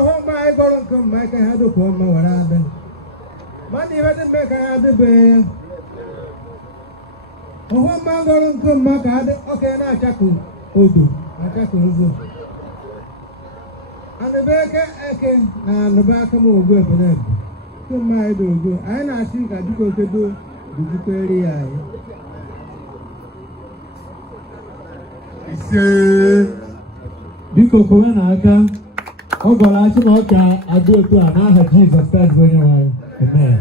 home my girl come back I had to come my water. Money wasn't back I had the bear. Oh, my girl come back I had okay, now Chaku. Odu, I Chaku. And the baker, and the back of more good for them. Come my do, and I think I do to do the very eye. Biko kuwe na aka ọ gwara achị na ọ ga-adị otu a n'aha Jizọs Kraịst onye nwe anyị. Amen.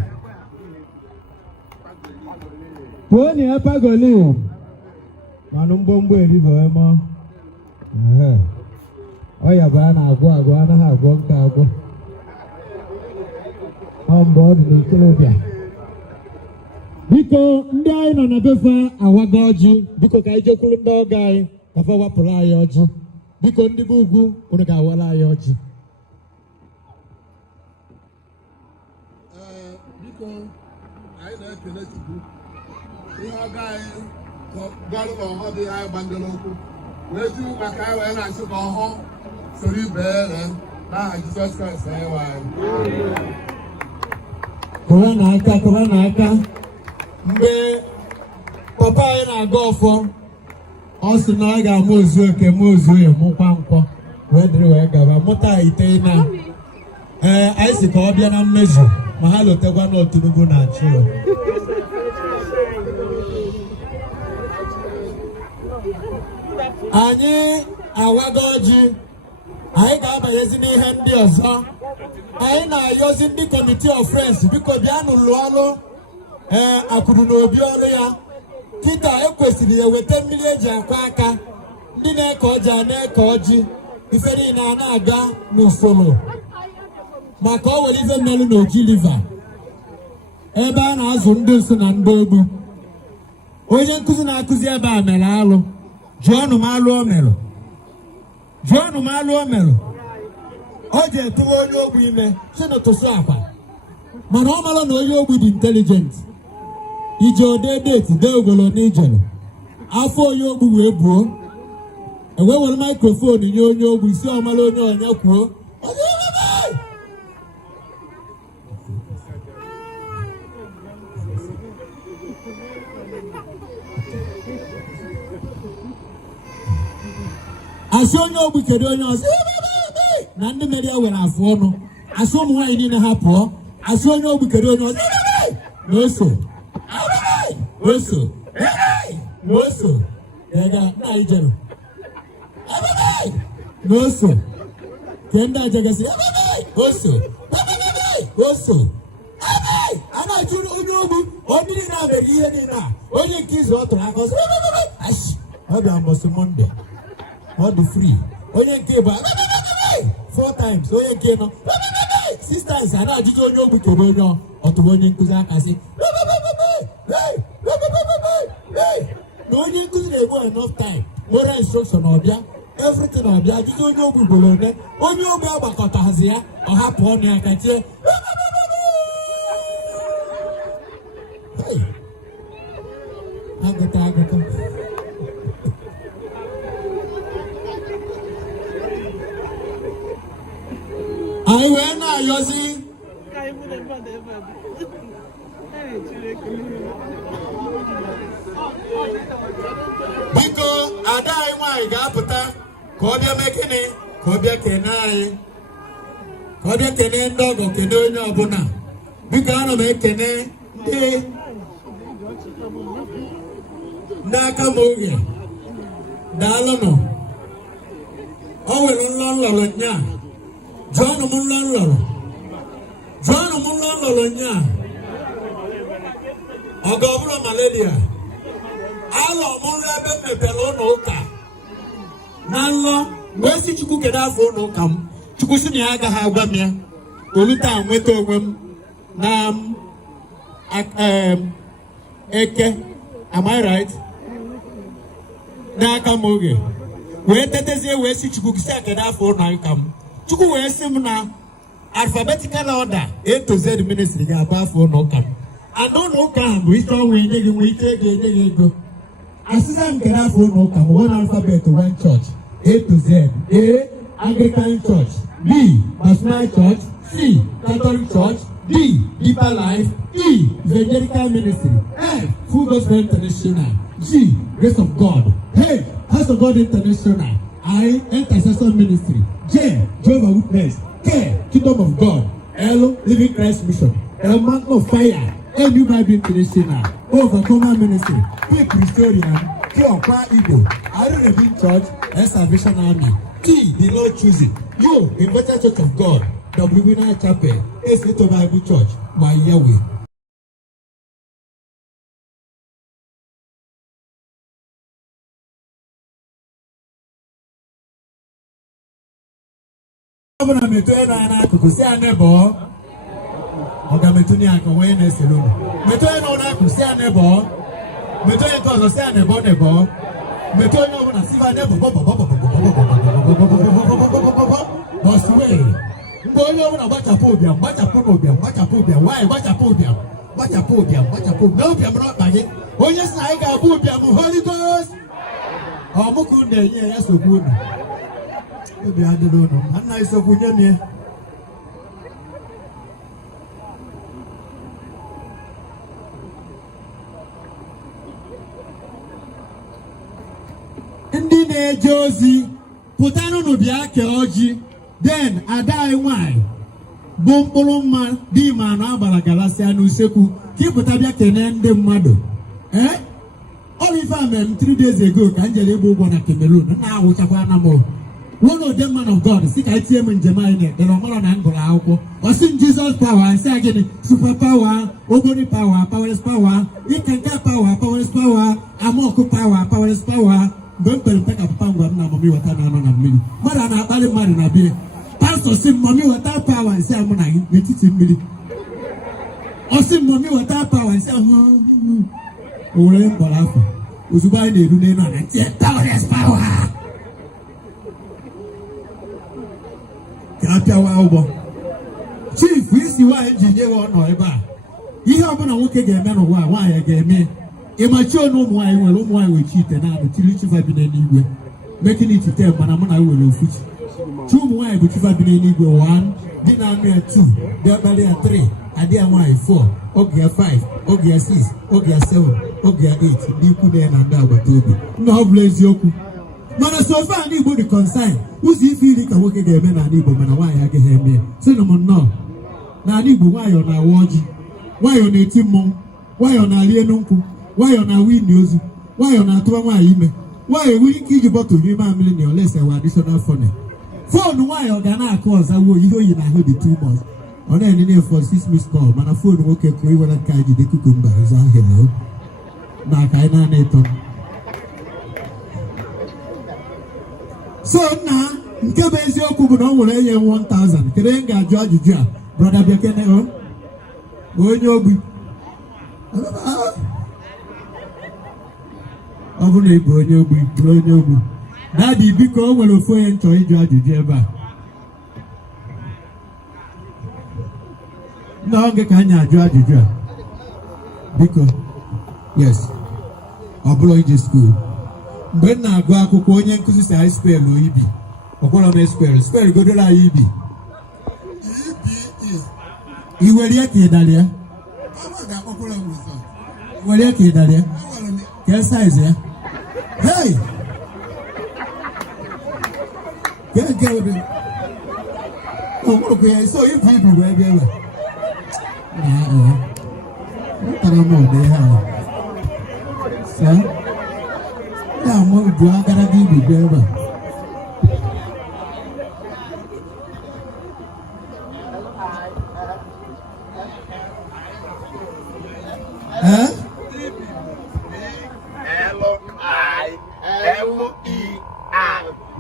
Pụọ na ya pagoli manụ mgbomgbo erigo emo. Ọ ya bụ a na-agwọ agwọ anaghị agwọ nke agwọ. Ọ mgbe ọ dị n'okorobịa. Biko ndị anyị nọ na befe awaga ọjị biko ka anyị jekwuru ndị ọga anyị ka fa wapụrụ anyị ọjị. Biko ndị bụ ugwu unu ga-awala anyị ọjị. Biko anyị na-ekele Chukwu ihe ọga anyị gọrụ ka ọhọ dị anyị gbandoro okwu wee ju maka anyị wee na-asị ka ọhọ soro ibe ere n'aha Jizọs Kraịst anyị nwe anyị. Kụrụ n'aka mgbe papa anyị na-aga ọfọ ọ sị na ọ ga-ama ozu oke ma ozu ya mụkwa nkwọ wee dịrị wee gaba mụta ite na anyị si ka ọ bịa na mmezu ma ha lotekwa n'otu Enugu na-achị ya. Anyị awaga ọjị anyị ga-abanyezi n'ihe ndị ọzọ. Anyị na-ayọzi ndị Committee of Friends biko bịanụ lụọ ọrụ akụrụ na obi ọrụ ya kịta ekwesịrị ya weta mmiri eji akwa aka ndị na-eke ọjị a na-eke ọjị ife niile a na-aga n'usoro maka ọ nwere ife mmelụ na Oji River ebe a na-azụ ndị nso na ndị ogbu. Onye nkụzi na-akụzi ebe a mere alụ jụọnụ m alụ o merụ jụọnụ m alụ o merụ. Ọ ji etuwe onye ogbu ime si n'ụtụtụ akwa mana ọ mara na onye ogbu dị intelligent. Ije ode deti dee ogolo n'ijele afọ onye ogbu wee buo ewe were microphone nye onye ogbu isi ọmara onye kwuo asị onye ogbu kedu onye ọzọ na ndị mere ya were afọ ọnụ asị ụmụ nwaanyị niile ha pụọ asị onye ogbu kedu onye ọzọ na oso Oso, na ijero. Oso, kenda jagasi. Oso. Ana juru onyobu. Odiri na beriye ni na. Onye kizo oto na koso. Ash. Obi amboso Monday. What the free? Onye keba. 4 times. Onye keno. 6 times. Ana jiju onyobu kebe onyo. Oto onye nkuzi akasi. No one could go enough time. More instruction or everything or the other. You know, Google on your Babakotazia or Hapon, I can say. I went now, Yossi. Biko ada anyị nwanyị ga-apụta ka ọ bịa mekene ka ọ bịa kene anyị ka ọ bịa kene ndị ọgọ kene onye ọbụla. Biko ana m ekene ndị Akama-Oghe daalụnụ. O nwere nlọ nlọrọ nya jụọnụ m nlọ nlọrọ nya ọ ga-ọbụrụ malaria alọ mụrụ ebe mepere ụlọ ụka na nlọ wee si Chukwu kedu afọ ụlọ ụka m. Chukwu si na ya agaghị agwa m ya olute a nweta onwe m na eke am I right na Akama-Oghe wee tetezie wee si Chukwu si kedu afọ ụlọ ụka m. Chukwu wee si m na alphabetical order A to Z ministry ga-abụ afọ ụlọ ụka m. Ada ụlọ ụka ahụ bụ ike ọnwa enye gị nwe ike ego enye gị ego. Asịsa m kere afọ ụlọ ụka m one alphabet one church A to Z. A Anglican Church B. National Church. C. Catholic Church. D. Deeper Life. E. Evangelical Ministry. F. Full Gospel International. G. Grace of God. H. House of God International. I. Intercession Ministry. J. Jehovah Witness. K. Kingdom of God. L. Living Christ Mission. L. Mountain of Fire. L. New Bible International. O. Overcomer Ministry. P. Christorian. K. Okwa Igbo. R. Redeemed Church. S. Salvation Army. T. The Lord Choosing. U. Inverted Church of God. W. Winner Chapel. S. Little Bible Church. By Yahweh. Ọbụna metụ elu anya n'akụkụ si ya n'ebe ọ ga-metụ nye aka onwe na-ese n'ụlọ. Metụ elu n'akụkụ si ya n'ebe metụ onye nke ọzọ si ya n'ebe metụ onye ọbụla si ya n'ebe bọsụwe. Mgbe onye ọbụla gbachapụ ụbịam nwaanyị gbachapụ ụbịam n'ụbịam n'ọkpa gị. Onye si na anyị ga-abụ ụbịam Holy Ghost ọmụkụ na-enye ya sokwu unu. Obi adịrị ụnụ nna isokwu nye m. Ndị na-eje ozi pụta n'ụnụ bịa kee ọjị. Den ada anyị nwanyị bụ mkpụrụ mma dị ime anọ agbara galasịa n'usekwu ka ịpụta bịa kene ndị mmadụ. Ọ bụ ife a mere m 3 days ago ka m jere ịgba ụgwọ na Cameroon na-ahụchakwa anamọ. One of them man of God, see I tell him in Jamaica, the Roman and Angola, or sing Jesus power, and say again, super power, ogoni power, powerless power, you can get power, powerless power, amoko power, powerless power, don't pick up power, mommy, what I know on me. Mother, I'm not married, I be. Pastor, see mommy, what that power, and say, I'm not teaching me. Or see mommy, what that power, and say, oh, Balafa, who's buying a Lunena, and say, powerless power. Chief, we see why engineer or no ever. You have a work again, man, or why I gave me. Immature no more, I will why we cheat and I'm till you have been anywhere. Making it to tell, but I'm not will fit. 2 more, but you have been anywhere 1, then I'm here 2, there 3, I dare 4, okay 5, okay 6, okay 7, okay 8, you could then and now but Toby. No bless you. Mana so far ni go the consign. Who's if you think I work again na ni go mana why I get here. Say no no. Na ni go why on na woji. Why on na timon. Why on na lienunku. Why on na windows. Why on na to wa ime. Why we kiji bottle you ma million less our additional phone. Phone why on na cause I wo you na hold the 2 months. On any for 6 missed call. Mana phone okay ko we wanna kaji de kukumba is here. Na kai na neton. So now, nke bụ eziokwu bụ na ọ nwere enye 1000 kere nga ajụ ajụjụ a brother Bekene onye ogbi ọ bụ na ịbụ onye ogbi bụrụ onye ogbi daddy biko o nwere ofu onye nchọ ịjụ ajụjụ ebe a n'oge ka anyị ajụ ajụjụ a biko yes ọ bụrụ ije school. Mgbe m na-agụ akwụkwọ onye nkụzi si anyị spelụ ibi ọkwara m spelụ godoro anyị ibi iwere ya ka ị dara ya were ya ka ị dara ya ka saiz ya hey nke obi ọmụrụkụ ya so ibu ibu bụ ebe ewe tara m ụdị ihe ahụ ya mo do agara di bibe ba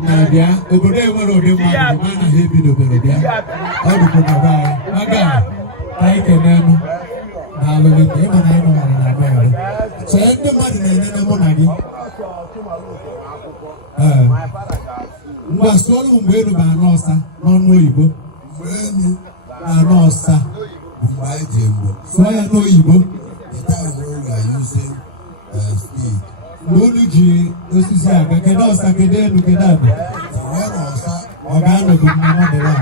na dia obodo e nwere ụdị mmadụ ma na ha ebido bere bịa ọ dịkwa na ba aga anyị kenenu na alụghị ka ịma na anyị nọrọ na be ya chee ndị mmadụ na-enene mụ na gị ngwa sụọlụ mgbe elu bụ anọ ọsa n'ọnụ oyibo anọ ọsa sụọ ya n'oyibo mgbe unu ji osisi aga kedu ọsa kedu elu kedu ala Ogano good mama de la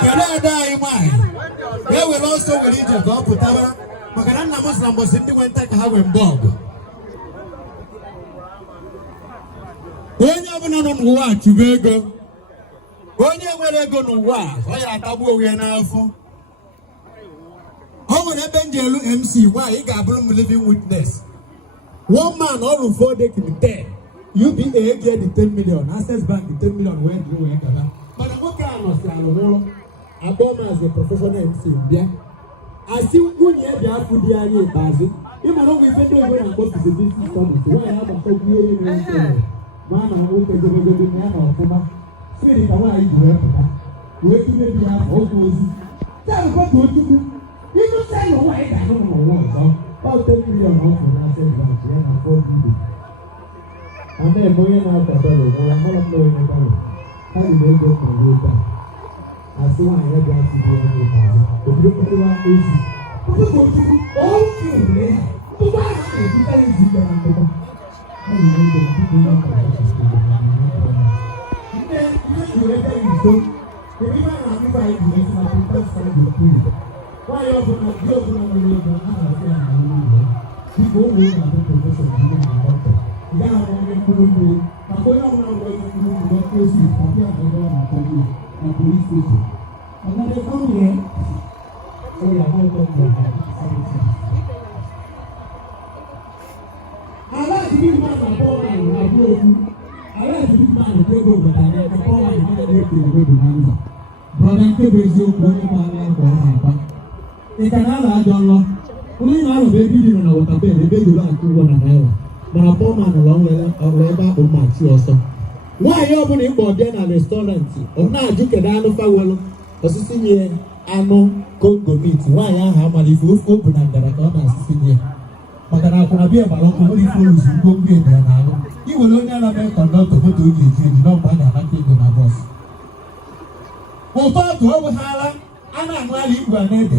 Canada, they will also release a go put our Macarana Muslim was in the winter to have him Bob. When you have another watch, you will go. When you will go to watch, I have to go in alpha. How would I bend your MC? Why he got bloom living witness? One man, all of 4 days to be dead. UBA get the 10 million, Access Bank the 10 million went through. But I'm okay, I'm not a bomber as a professional MC. I see one year they have put the idea basic. Even though we've been doing a course to the business studies, why I have a whole year in the man, I hope they go to the man or come up. Spirit, I want you to work. Wait to maybe have all Gozie. Tell what to do. You don't say no way, I don't know what. About 10 million off for that same bank, and 4 people. And then going out of the door, I'm not knowing about it. How do they go from later? I see one head down to the other house. The people who are easy. People go to all you there. To buy it, you can easy to handle. How do you know the people not to have to do and then you enter in so the women are not by the next one to stand the food. Why you open up the open on the road and have a people who are the professor of the doctor. You have only put on the I'm going on the way to the police station. And then they come here. So we are all going I like to be man and poor man and I like to be man and take over and the poor man and the way to the man. Brother, I'm going to go man. They can all have done law. Only now a baby didn't know what a baby like 200 naira. But a poor man along with a labor or match also. Why you opening for dinner restaurant? Or now you can have a assisting here. I know Congo meat. Why I have money for open and that I can't assist here. But I can be about only fools who go in there now. You will only have a conduct of what you change, no bad and nothing to my boss. Well, thought to over Hala, and I'm ready to an end.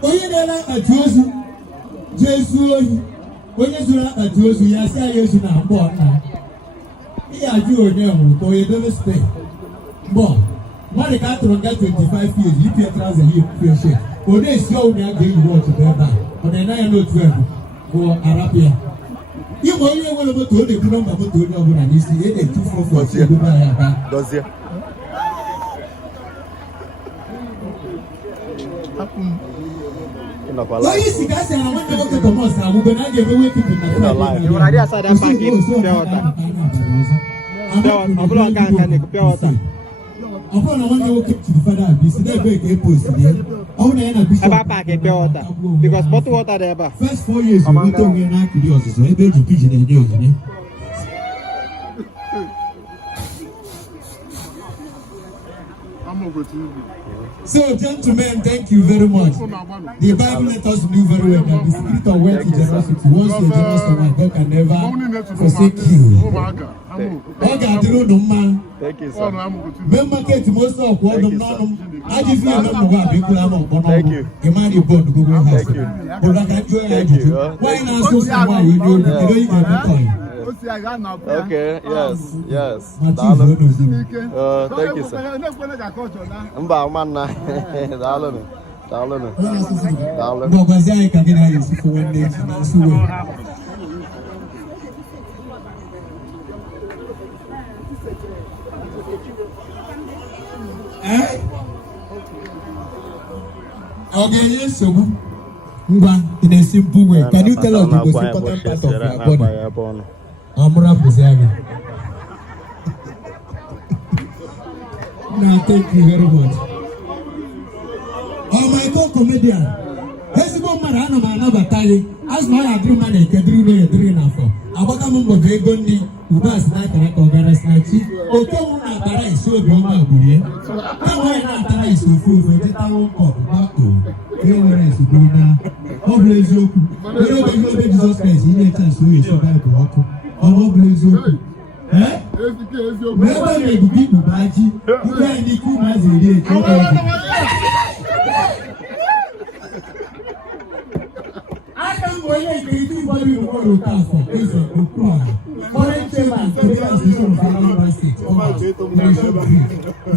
Onye na-ela atuozu Jesu ohi onye zuru atuozu ya sị Yesu na mbọ nna ihe ajụ onye ọmụrụ ka onye debe stay mbọ mmadụ ka atụrụ nga 25 years ipie trouser ihe pie shek ọ na-esi ọnwụ ya ga-eyi wọchị n'ebe a ọ na-ene ya n'otu ebu bụ arapịa igwe onye nwere moto ọ na-ebu nọmba moto onye ọbụla n'isi e na-etu fọfọ ebube ahịa aba Gozie Why is he guys and I want to look at the most? I will not give away people. You already outside that park in pure water. I'm going to pure water. Upon I want to look to the father, this is a big post. I want to end up about park in pure water because bottled water there. First 4 years, I'm not going to be also. So I bet you pigeon and you. So, gentlemen, thank you very much. The Bible let us know very well that the spirit of wealth is generosity. Once you're generous to man, God can never forsake you. Thank you, sir. Thank you. Why not so why you know you can Okay, yes. Thank you, sir. Mba, man, Dalon. Gozie can get out for 1 day to Okay, yes, so in a simple way. Can you tell us the most important part of your body? Amra Ezeagu. Now, thank you very much. Oh, my co-comedian. Let's go, Marana, my batali. As my dream man, I can do enough. Abakamu Gondi, who does not like Ogarasnachi, or Tomuna Tarai, so Doma Buria. Come on, Tarai, so full for the town of Baku. ignorance go now. All blaze oku. Whenever Jesus Christ, he need chance to survive the walk. All blaze oku. Eh? Whenever you go people baji, you can be cool as it is. I can't go in anybody who want to come for. Is a foreign chairman, Korean Association of Anambra State. If you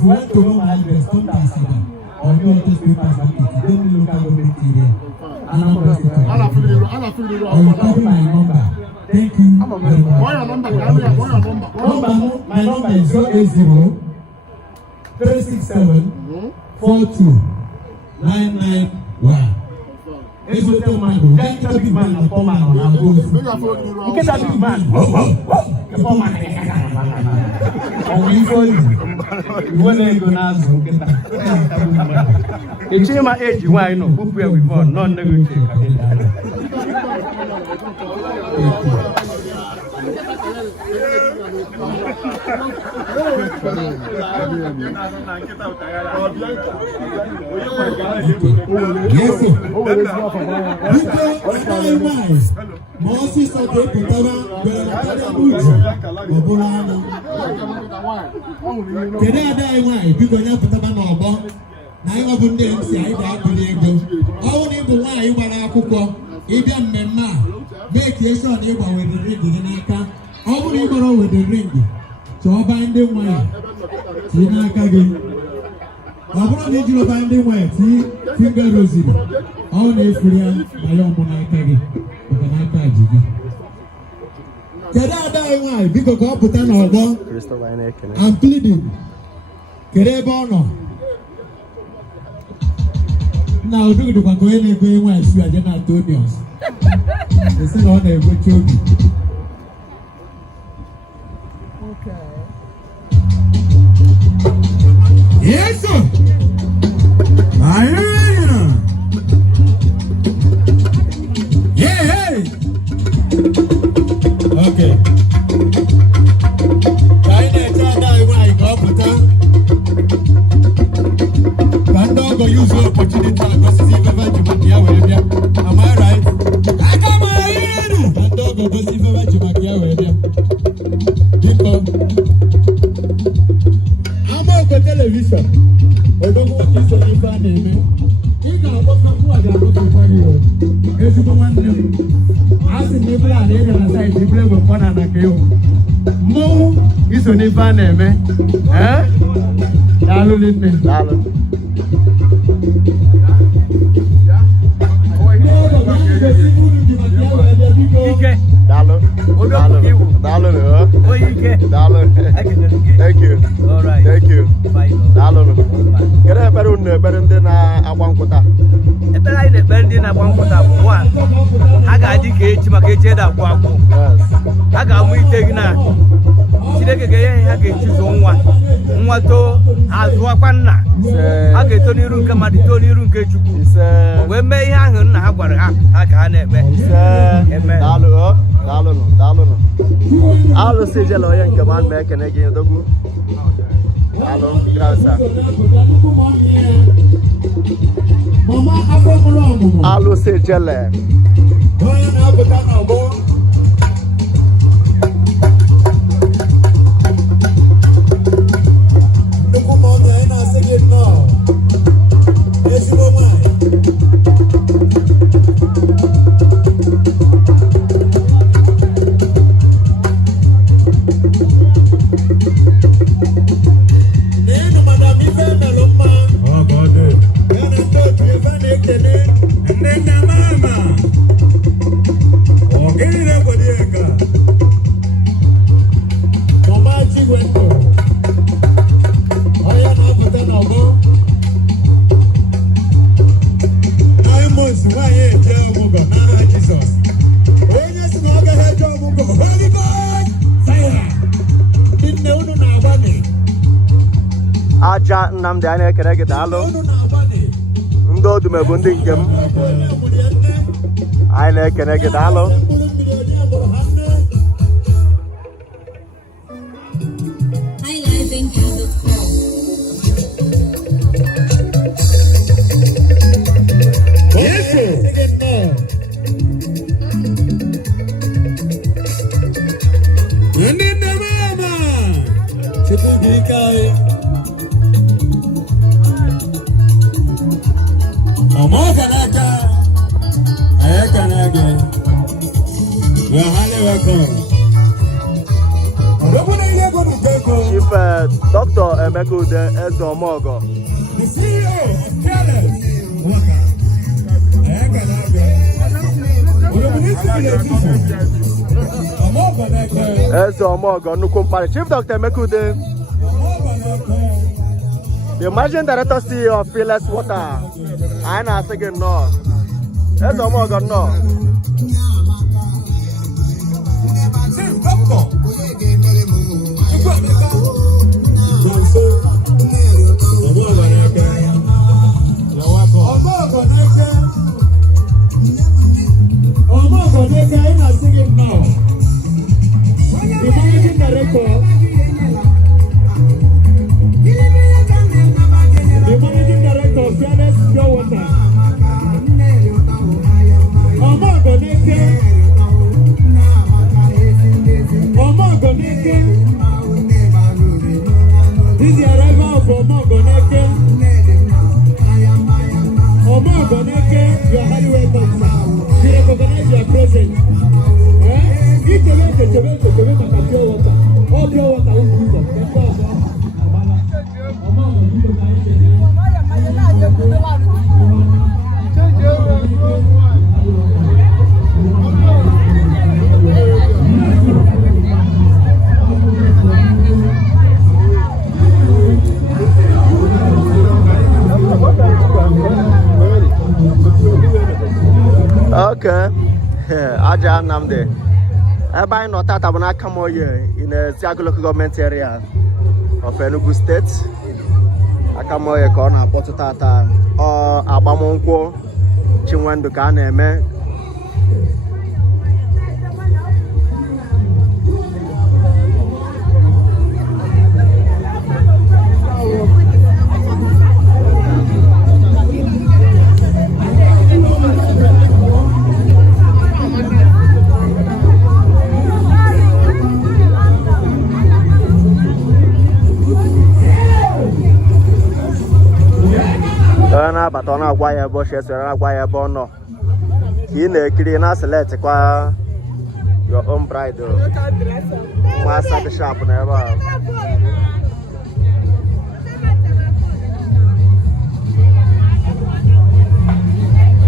want to know my address, don't answer them. Or you want to speak as market, don't look at the material. Anambra State. Or you copy my number. Thank you very much. My number is 080 367 42991. It's with the man who can't tell the man the poor man on our goals. You can't tell the man. The poor man. Oh, you go. You want to go now? It's in my age. Why no? Where we born? Non negotiable. Yes, sir. Moses Ade Kutaba, Keda Dai Wai, Bigona Kutaba Nobo, Naiva Bunde, Saida Bulego, all in the way you are Kuko, Ibian Memma, make your son able with the ring in Naka, all able with the ring. So I bind them way, Tinaka. I need you to find the way, finger rosy. All the free, I don't want to but I can't. Because God put on our bone. I'm pleading. Kerebono. Now, do the Pacoene going where you are general Tonios. They said all the good children. Yes, sir. Yeah, hey. Okay. Go use the opportunity to see if am I right? Akama-Oghe. Go see if television. I don't want to see the name. You can go from what I go for you. It's the one name. As in the plan, they can say the play with one and a kill. Mo is on the fan name, eh? Dalo. Thank you. All right. Thank you. Dalo. Get a better than a Wankota. A better than a Wankota. I got the cage, my cage that Wako. I got me taking now. She again, I get you on one. Mwato, as Wakana. I get Tony Runka, Tony Runka. When may hang on, I can't. Dalo. Allo seja lo yang keman me kene ke dogu. Allo grasa. Allo seja le. Aja nam de ane kere ke dalo. Ndo du me bundi kem. Ane kere ke dalo. Highlighting You're highly welcome. Chief Dr. Akama-Oghe Ezeagu. The CEO of Careless. Ezeagu, Nukumpari. Chief Dr. Akama-Oghe, the managing director CEO of Fearless Water. I know second no. Ezeagu no. Okay. Aja Namde. Everybody know that I'm Akama-Oghe in the Ezeagu local government area of Enugu State. Akama-Oghe corner, Potata, or Abamonko, Chinwendu Kaneme. But on a wire bushes or a wire bono. In a clean as select your own bride. What's at the shop never.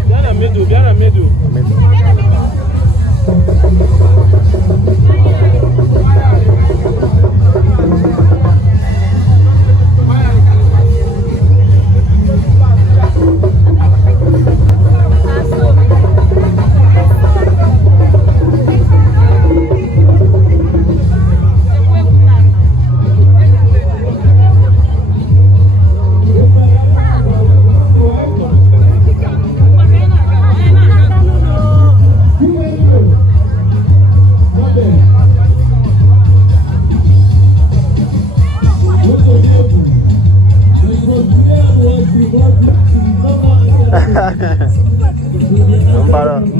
Biana middle.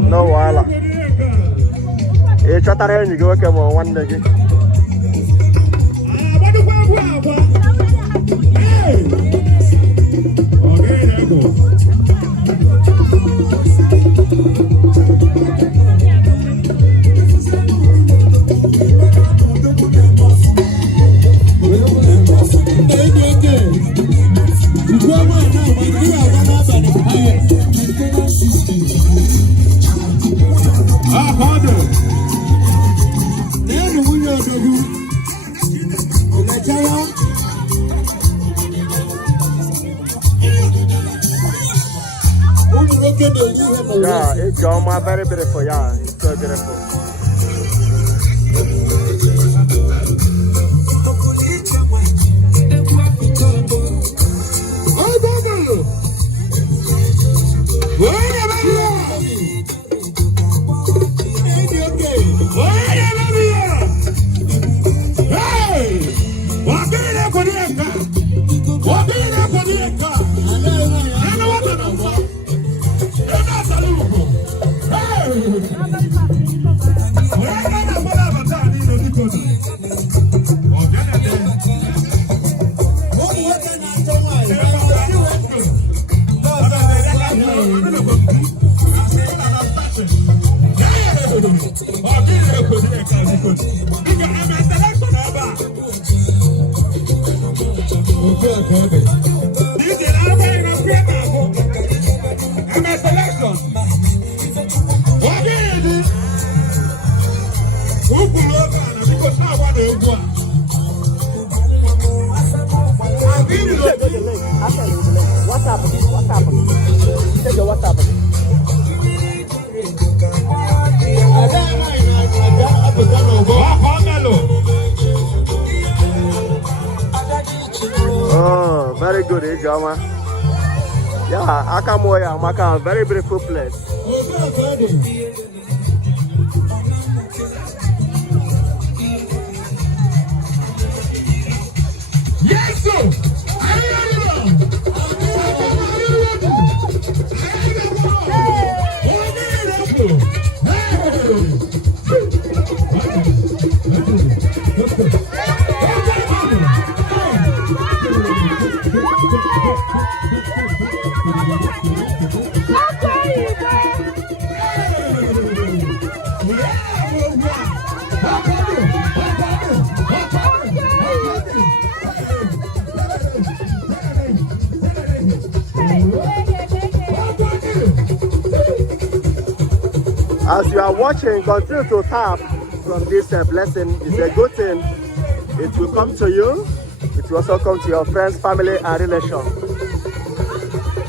No wala. Chatare ni go ke mo wande gi. Yeah, it's very beautiful. Yeah, it's so beautiful. Hey! Oh, very good, Ijoma. Yeah, Akama-Oghe, Amaka, very beautiful place. Yes, sir. As you are watching, continue to tap from this blessing. It's a good thing. It will come to you. It will also come to your friends, family, and relations.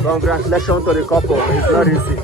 Congratulations to the couple. It's not easy.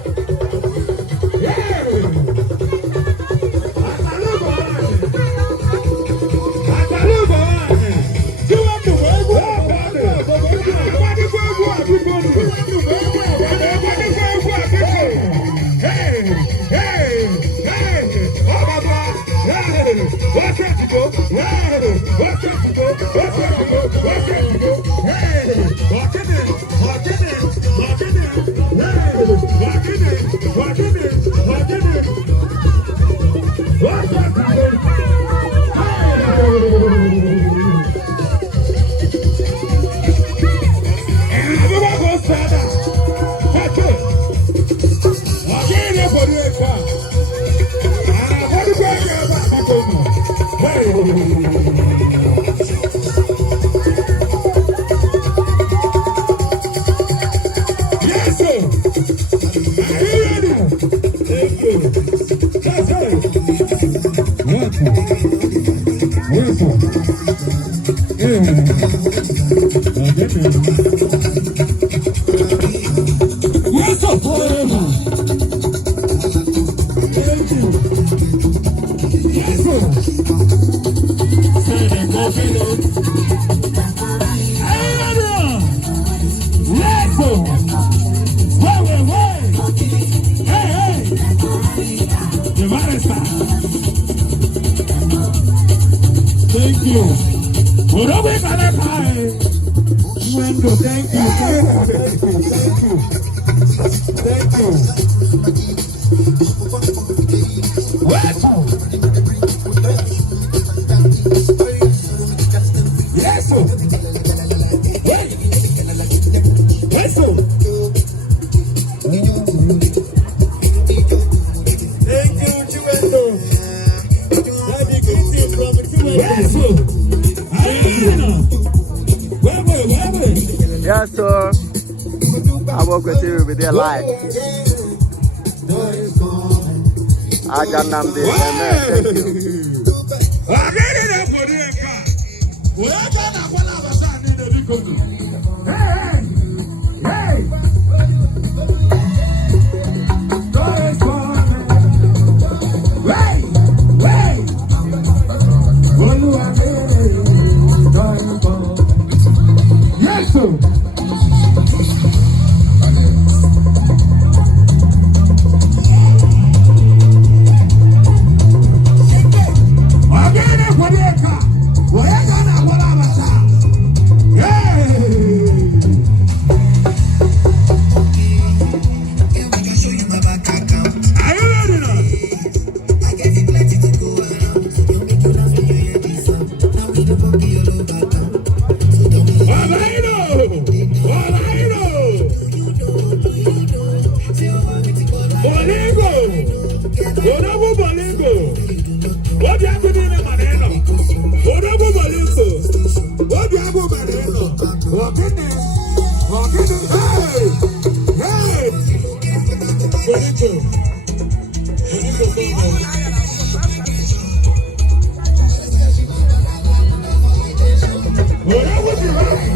Thank you. Chinwendu, thank you. Thank you. Yes, sir. Yes, sir. Thank you, Chinwendu. Daddy, greeting from Chinwendu. Yes, sir. Yeah, so I work with you with their life. I got them there. Amen. Thank you. Yes, sir. Hey! Odogu Bolingo. Obiagu Nina Maneno. Odogu Bolingo. Obiagu Maneno. Wakene. Wakene. Hey! Hey! Bolingo. Odogu Bolingo.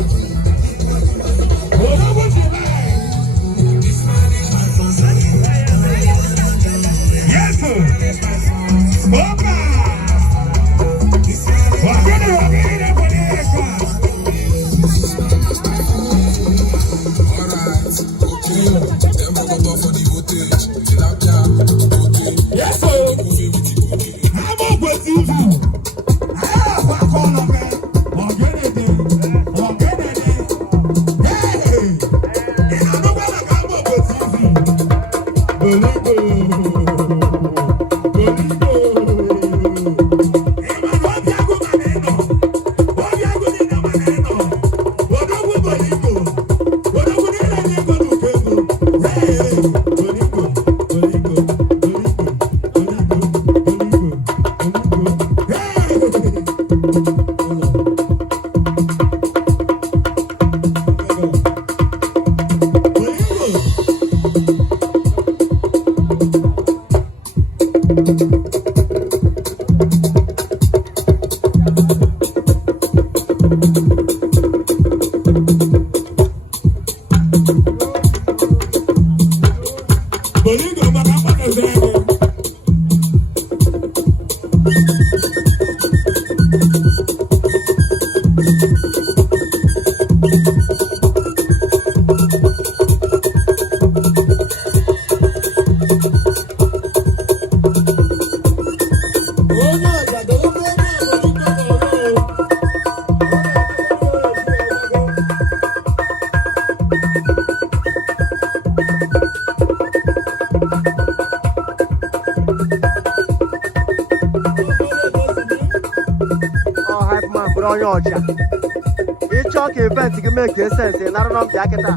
Ịchọ ka event gị mee ka sense ị nara nọmba kịta.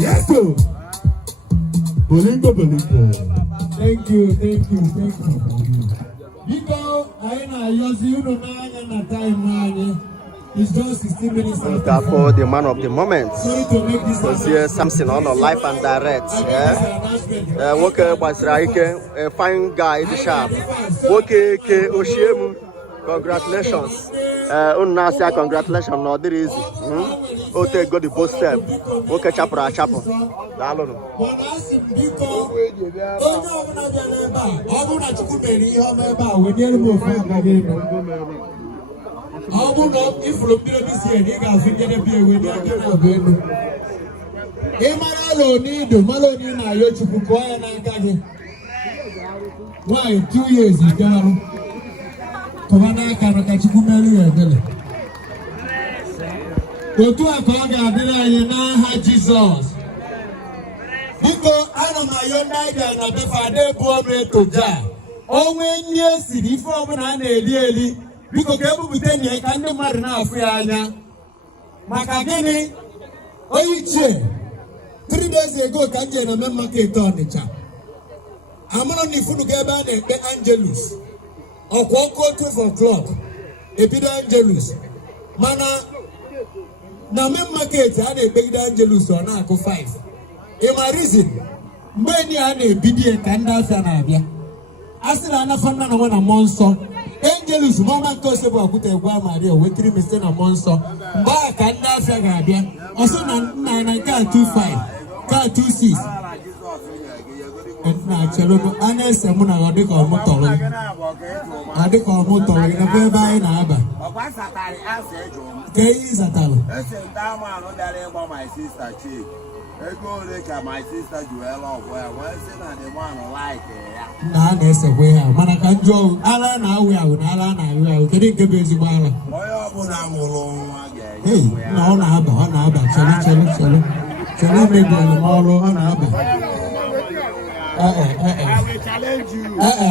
Yes, sir. Bolingo. Thank you. Because I know you don't know time. It's just 16 minutes. For the man of the moment. Sorry to make this. Gozie something on live and direct. Woke Basraike, a fine guy, the sharp. Woke Oshiemu, congratulations. Unasia, congratulations, no, there is. Ote go the both step. Woke Chapra Chapo. Dalono. If you this year, you guys will get a beer with your dinner. Emaro need Maloni na Yochuku and Kage. Why 2 years is down? Komana Kanakachukumeli and Dele. Go to a Kaga, Dina, Jesus. Because I know my young night and I define poor to die. Oh, when yes, if I daily. Because we tell you, I can't do my enough. Makagini, Oiche, 3 days ago, Kanjan and Market on the chap. I'm only food together and Angelus. Or 12 o'clock. A bit Angelus. Mana, now, market, I had a big Angelus on Arco 5. In my reason, many are a BD candles and Avia. I said, I'm not fun on a monster. Angelus, Mama Cosebo, put a Maria, with 3 mistakes a monster. Back and Nafia, also 9 car 25, car 26. And now, Chelo, Anes, and Mona, I think of motor. I think of motor in a very by an Abba. Kay is at all. That's a damn about my sister, Chief. I go look at my sister Joella, where once and the one like it. Nah, there's a way. Manakanjo, Alan, I will, Alan, I will. Can you give us a while? Hey, no, Chelo. Chọrọ ime dị ọrụ ọ na-aba.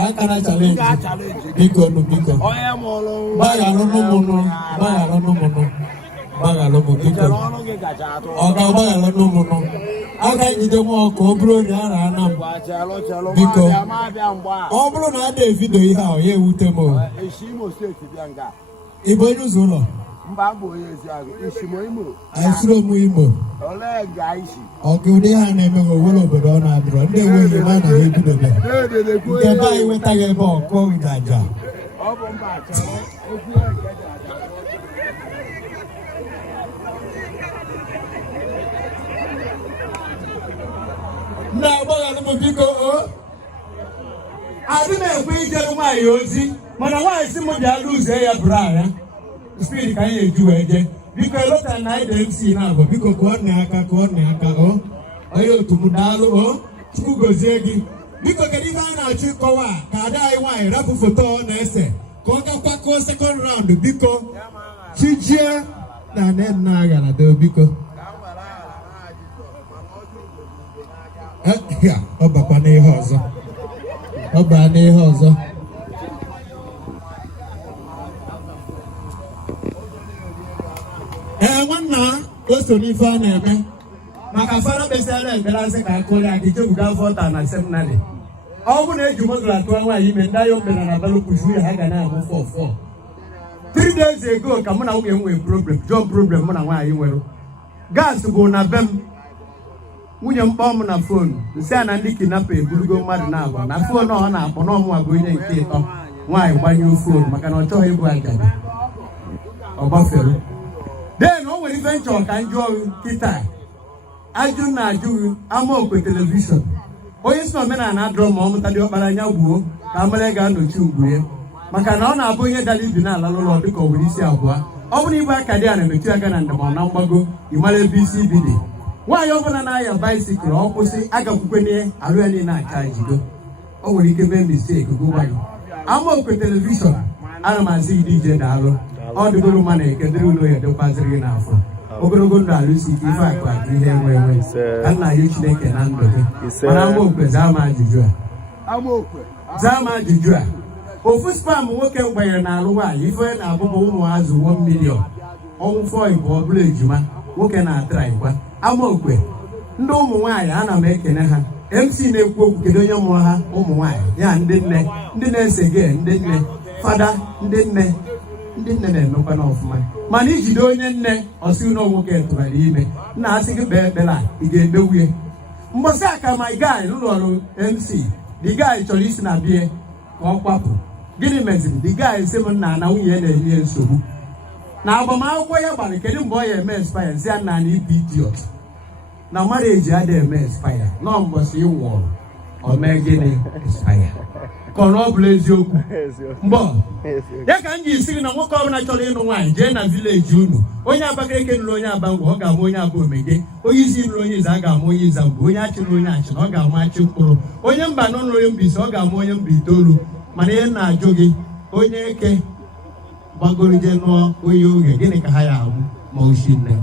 Aka na challenge. Biko. Gbaghalụ n'ụmụnụ. Biko. Ọ ga-agbaghalụ n'ụmụnụ. A ga-ejide nwa ọkụ ọ bụrụ na a na-ana m. Biko. Ọ bụrụ na a na-evidio ihe a, ya ewute m. Ị bụ onye ụzọ ụlọ? Anyị siri ụmụ Imo. Ọgụ ụdị ha na-eme n'owere obodo ọ na-adịrọ. Ndị enweghị ma na ha ebidobe. Nke be anyị nwetaghị ebe ọkụ ịdaja. Ndị agbaghalụ m biko adị na-ekwe ijere nwaanyị ozi mana nwaanyị si m bịa lụzie ya bụrụ agha spirit ka anyị eji wee jee biko elota na anyị dị MC na-abụ biko ka ọ na-aka onye otu m daalụ Chukwu gozie gị biko kedu ihe anyị na-achọ ịkọwa ka ada anyị nwaanyị rapụ foto ọ na-ese ka ọ gakwakọọ second round biko chijie na nna agara do biko ọ bakwa n'ihe ọzọ ọ baa n'ihe ọzọ nwanna o so n'ife a na-eme maka fara kpesịara ekpelasị ka akụrụ ya ka ichebuga vọta na seminarị ọ bụ na eji mozụl atụwa nwaanyị ime ndị agha okpere na belụpụshu ya ha ga na-abụ 4 3 days ago ka mụ na nwunye m nwere problem mụ na nwaanyị nwere gas bụ na be m nwunye m kpọọ m na fonu nsị a na ndị kidnapa eburugo mmadụ na-abụ na fonu ọ na-akpọ n'ọmụnwa bụ onye nke ịtọ nwaanyị gbanyụọ fonu maka na ọ chọghị ịbụ ajadu ọ gbafere den o nwere ife nchọ ka njụ ọrụ kịta ajụ na ajụghị Ama-Oghe telivishọn onye si na omenala adọrọ ma ọ mụta dị ọkpara anya gbuo ka amara ga-anọchi ugwu ya maka na ọ na-abụ ihe dara ibi n'ala n'ụlọ dịka ọ nwere isi abụọ ọ bụrụ ibu aka dị a na-emechi aka na ndịmọ na mgbago ịmara ebe isi ibi dị nwaanyị ọbụla na-aya baisikụl ọ kwụsị agakwukwe n'ihe alụ ya niile acha jido o nwere ike mee mistake gụgwanyị Ama-Oghe telivishọn ana m asị gị DJ daalụ ọ dịgoro mma na ekedịrị ụlọ ya dịkwaziri gị n'afọ ogologo ndụ alụsi ike ife akụ akụ ihe enwe ka nna ya Chineke na ndụ gị mana Ama-Oghe zaa m ajụjụ a ofu spam nwoke gbanyere n'alụ nwaanyị ife na-abụbụ ụmụ azụ 1 million ọnwụ fọị bụ ọ bụla ejima nwoke na-atraikwa Ama-Oghe ndị ụmụ nwaanyị ana m ekene ha MC na-ekwu okwu kedu onye mụrụ ha ụmụ nwaanyị ya ndị nne ndị na-ese gị ndị nne fada ndị nne na-emekwa n'ọfụma mana ijide onye nne ọsị ụlọ nwoke tụbara ime nna asị gị kpee ekpere a ị ga-ekpe nwunye mbọsị aka my guy n'ụlọ ọrụ MC the guy chọrọ isi na bie ka ọ kwapụ gịnị meziri the guy sị m nna na nwunye na-enye nsogbu na agbamakwụkwọ ya gbara kedu mgbe ọ ya eme expire nsị ya nna na ibu idiot na mmadụ eji ada eme expire nọ mbọsị ịwụrụ o mee gịnị expire ka ọ bụla eziokwu mgbọ ya ka m ji isi gị na nwoke ọbụla chọrọ ịnụ nwaanyị jee na vileji unu onye Abakaliki nụrụ onye Abangwa ọ ga-ama onye Aba Omege onye isi nụrụ onye Ize a ga-ama onye Ezeagu onye achị nụrụ onye achị na ọ ga-ama achị mkpụrụ onye mba nọ nụrụ onye Mbaise ọ ga-ama onye mba itoolu mana ihe na-ajụ gị onye eke gbagoro jee nụọ onye Oghe gịnị ka ha ya ahụ ma oshi nne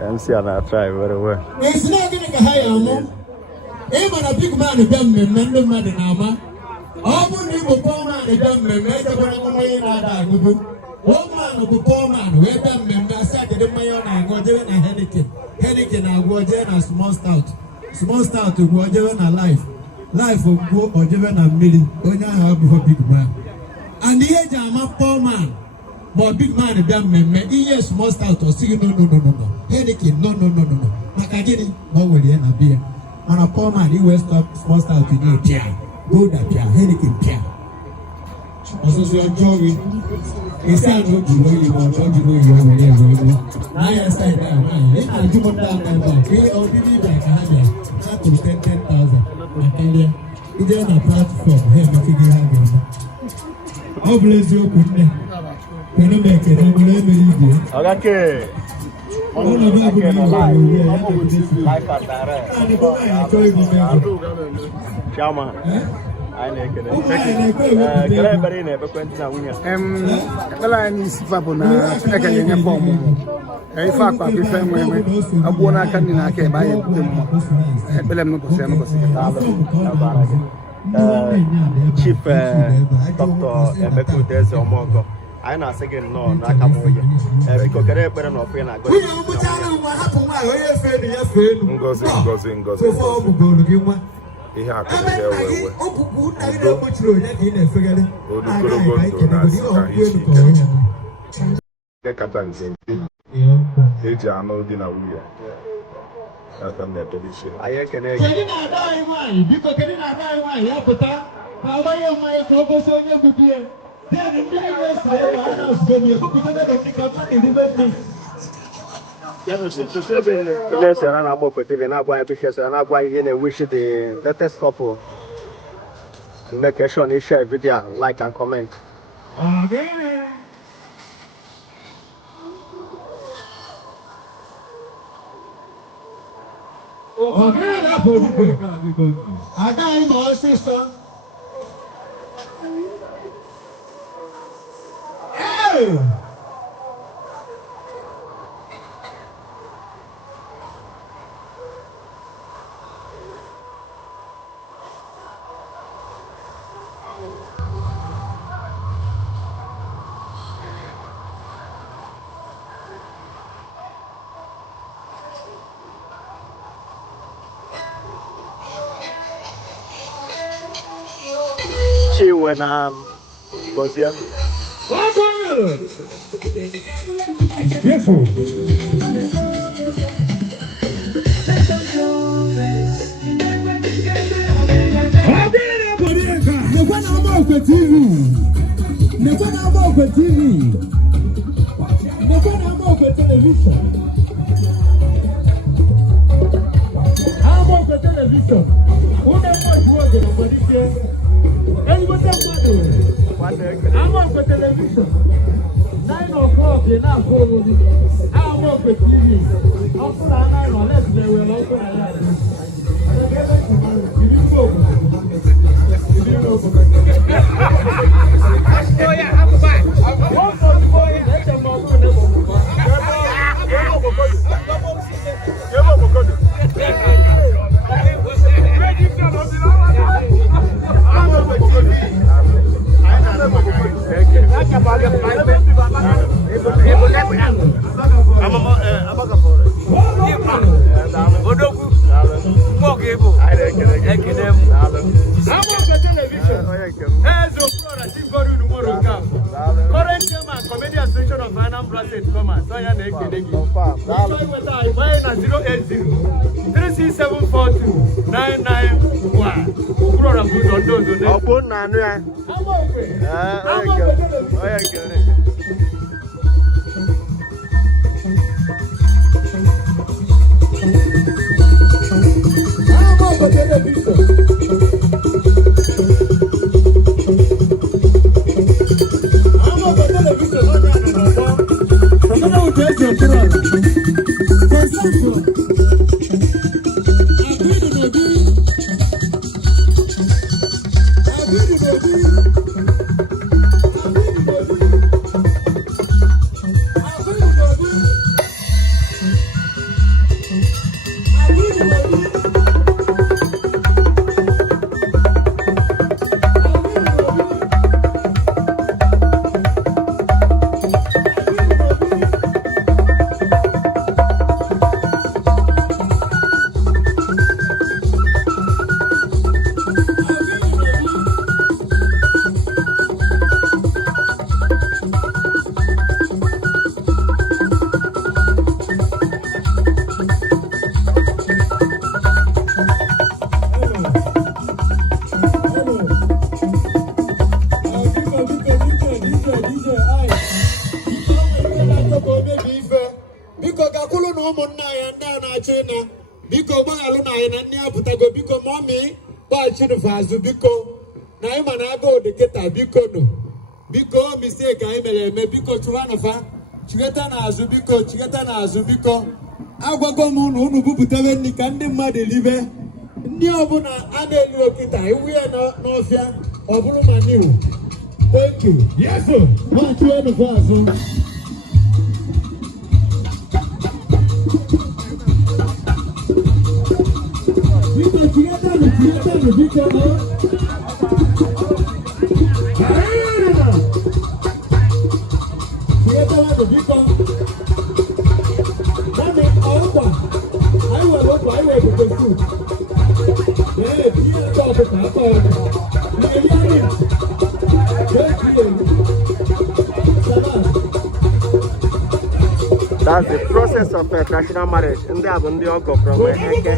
MC and I try very well. It's not going to hire a even a big man, a dumb man, no matter now. All the people, poor man, a dumb man, where the one man of the poor man, where dumb men, I said to the mayor and go doing a Henneken, I go down a small stout to go down a life of go or given a million, when I have before big man. And the age I'm a poor man. But big man, a damn man, yes, most out or see no. Henneken, no. Makagini, no will end up beer. And a poor man, he was most out to do Pia. Good at Pia, Henneken Pia. Also, so you're jogging. It's not what you know you want, what you know you want. Now I say that, man. I do down there. They all believe like I had not to 10,000. I tell you, it's on a platform. Here, we can have it. God bless you, good. Okay. Chama. anyị na-ekele kele ekpere ị na-ekpekwe ndị na nwunye ekpere anyị n'isi fa bụ na Chineke ga-enyefe ọmụmụ ife akpa bụ ife nwe eme agbuo n'aka ndị na-aka ebe anyị ebute mma ekpere m n'ụbọchị Chief Dr. Emeka Udeze Ọmọgọ anyị na-asị gị nnọọ n'aka m onye biko kere ekpere na ọfụ ị na-agọ ngozi ihe akụ ewewe ogologo ndụ na-asị ka isi ike kata nke eji anụ di na nwunye anyị ekene gị Lesson na agba kwetebe na agwa epishes na agwa ihe na wish the latest couple make sure you share video, like and comment. Chinwendu, Gozie. Beautiful. I'm on for television. 9 o'clock, you're not going. I'm on for TV. After 9 or less, they will open a light. Oh, yeah, I'm back. Biko na ima na go de keta biko no biko mistake ai mere me biko chwana fa chigeta na azu biko agwago mu unu bubutabe ni ka ndị mmadụ libe ndị ọbụla a na-elu okịta iwu ya n'ọfịa ọ bụrụ ma niu. Thank you. Yes, sir. Punch you in the face. That's the process of traditional marriage. And they have on the uncle from Eke.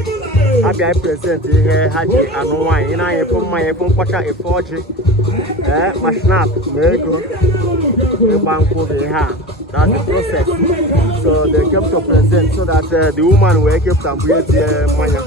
I be present here, Haji and wine. And I put my phone watch a 4G. My snap, Mego, the bank they have. That's the process. So they came to present so that the woman will keep some weird money.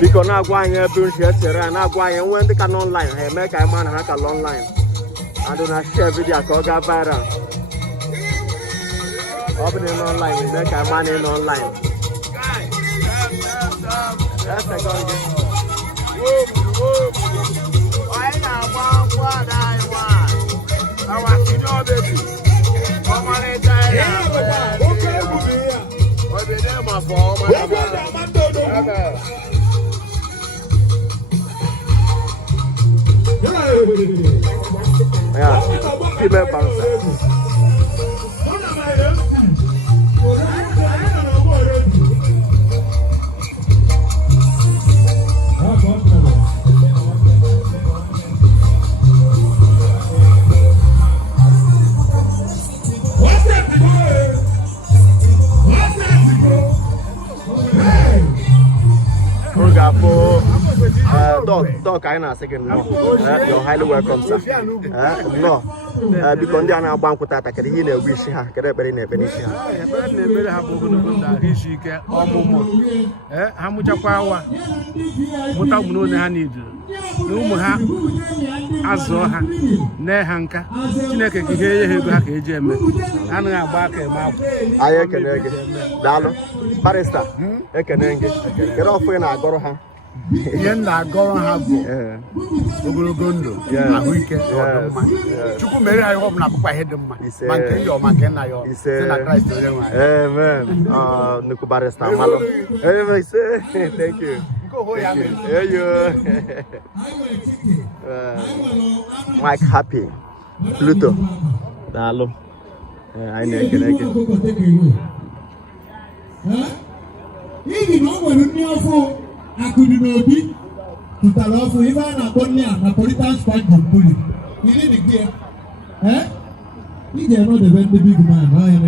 Because now going here, build here, now going when they can online, I make a man hack a long line. I do not share video, I go viral. Opening online, make a man in online. That's a good game. Why not what I want? I want to know, baby. Come on, it's okay, what's the name of all my yeah, female bouncer. Dog, I know second no. You're highly welcome, sir. No, because they are now bank with that. I can hear a wish her, get a very Venetia. How much a power? What I know they need. No more Azoha, Nehanka, Chineke, here, back a gem, and I back a mouth. I can Dalo, Barista, I can get off when I go her. Yen na go have Ogurugondo, Ahike, Chuku Mary, I hope not by head of my man, your man, can I? Amen. Nukubaresta, Malo. Thank you. Hey, you. Mike Happy, Pluto, Dalo. I know. Okunito, Tutalofu, even a Bonia, Napolitan Spike of Bully. You need it here. Eh? We are not the very big man. I am a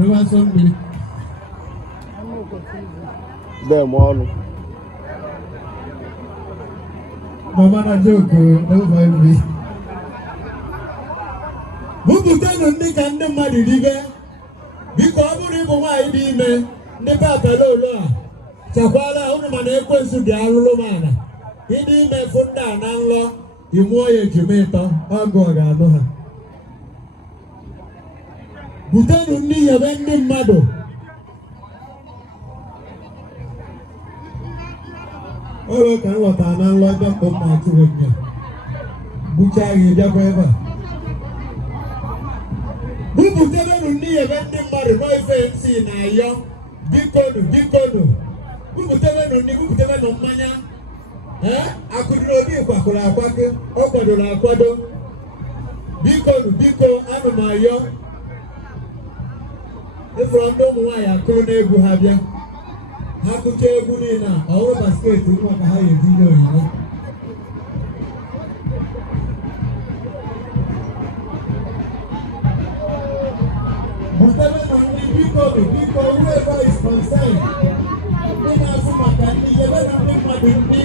no one saw me. Them all. Mama, joke, no me. Who put down on the kind of money, Liga? Because we why be me, never below. Chakwala unumane kwensu di alulumana. Hindi mefunda nanglo imoye jumeta ago aganoha. Butenu ni yabendi mado. Olo kan wata nanglo da koma tuwenya. Buchagi da kweba. Butenu ni yabendi mado no ife nsi na yo. Bikonu. Kutebe no manya. Akudrobi kwakula kwake, okodo na kwado. Biko anu mayo. Ifrondo muwa ya kone egu habia. akụkọ egwu niile ọwụ basket nwa ka ha ga-etinye onyinye mụtebe na ndị biko whoever is concerned ndị na-asụ maka ndị ebe na ndị mmadụ ndị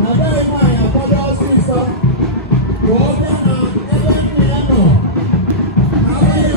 na-agaghị nwaanyị akwado ọsịsọ ka ọ bịa na ebe nne ya nọ agaghị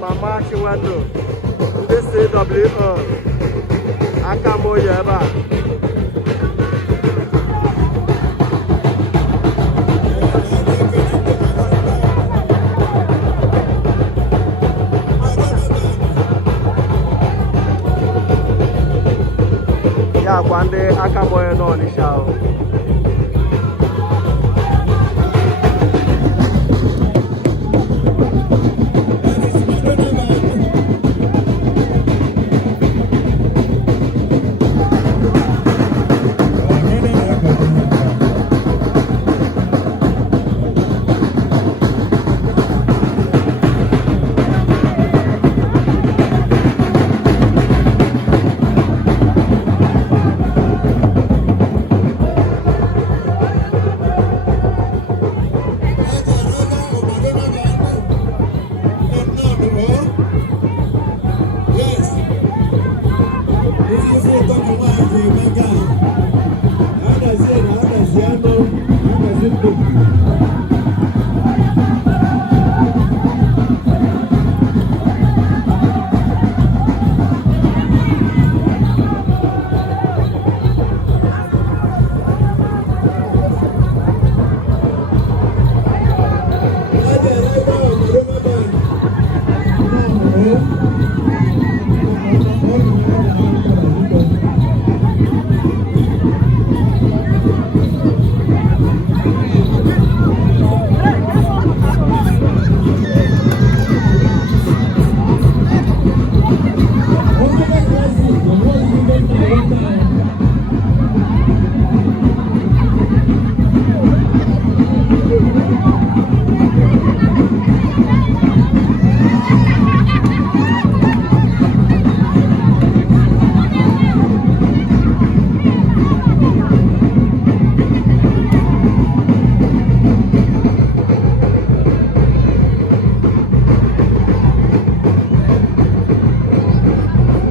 Mama Chinwendu, ndị CWO, Akama-Oghe ebe a. Ya kwa ndị Akama-Oghe n'Ọnịsha ahụ.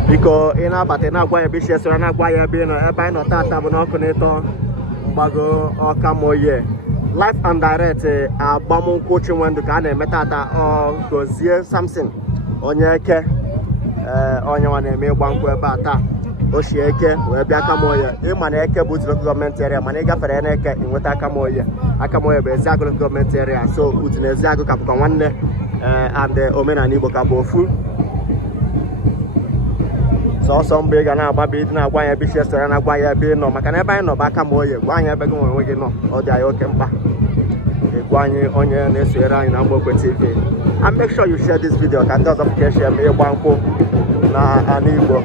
Biko ị na-abata na-agwa ya ebe isi esoro na-agwa ya ebe ị nọ ebe anyị nọ tata bụ n'Okunito mgbago Akama-Oghe live and direct agbamnkwụ Chinwendu ka a na-eme tata Gozie Samson onye eke onye nwa na-eme ịgba nkwụ ebe a taa oshi eke wee bịa Akama-Oghe ịma na eke bụ local government area mana ị gafere na eke ịnweta Akama-Oghe bụ Ezeagu local government area so utu na Ezeagu ka bụkwa nwanne and omenala Igbo ka bụ ofu sọsọ mgbe ị ga na-agbaba ịdị na-agwa ya ebe isi esoro na-agwa ya ebe ị nọ maka na ebe anyị nọ bụ Akama-Oghe gwa anyị ebe gị nwere onwe gị nọ ọ dị anyị oke mkpa ịgwa anyị onye na-esonyere anyị na Mgbokwe TV and make sure you share this video ka ndị ọzọ pụta eshie ma ịgba nkwụ na ala Igbo.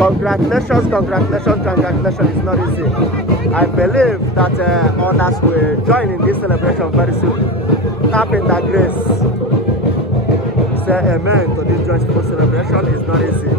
Congratulations, congratulations, congratulations. It's not easy. I believe that others will join in this celebration very soon. Tap in that grace. Say amen to this joyful celebration. It's not easy.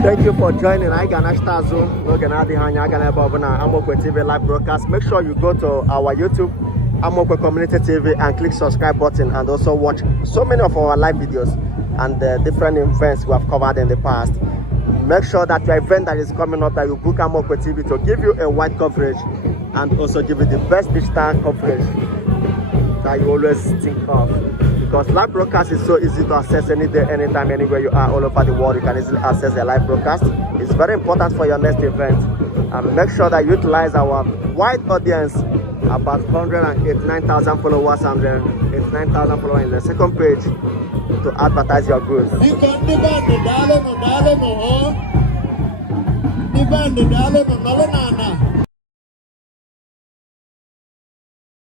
Thank you for joining. I can Akama-Oghe TV live broadcast. Make sure you go to our YouTube Akama-Oghe Community TV and click subscribe button, and also watch so many of our live videos and the different events we have covered in the past. Make sure that your event that is coming up, that you book Akama-Oghe TV to give you a wide coverage and also give you the best digital coverage that you always think of. Because live broadcast is so easy to access any day, anytime, anywhere you are, all over the world. You can easily access a live broadcast. It's very important for your next event. And make sure that you utilize our wide audience, about 189,000 followers and 89,000 followers in the second page, to advertise your goods.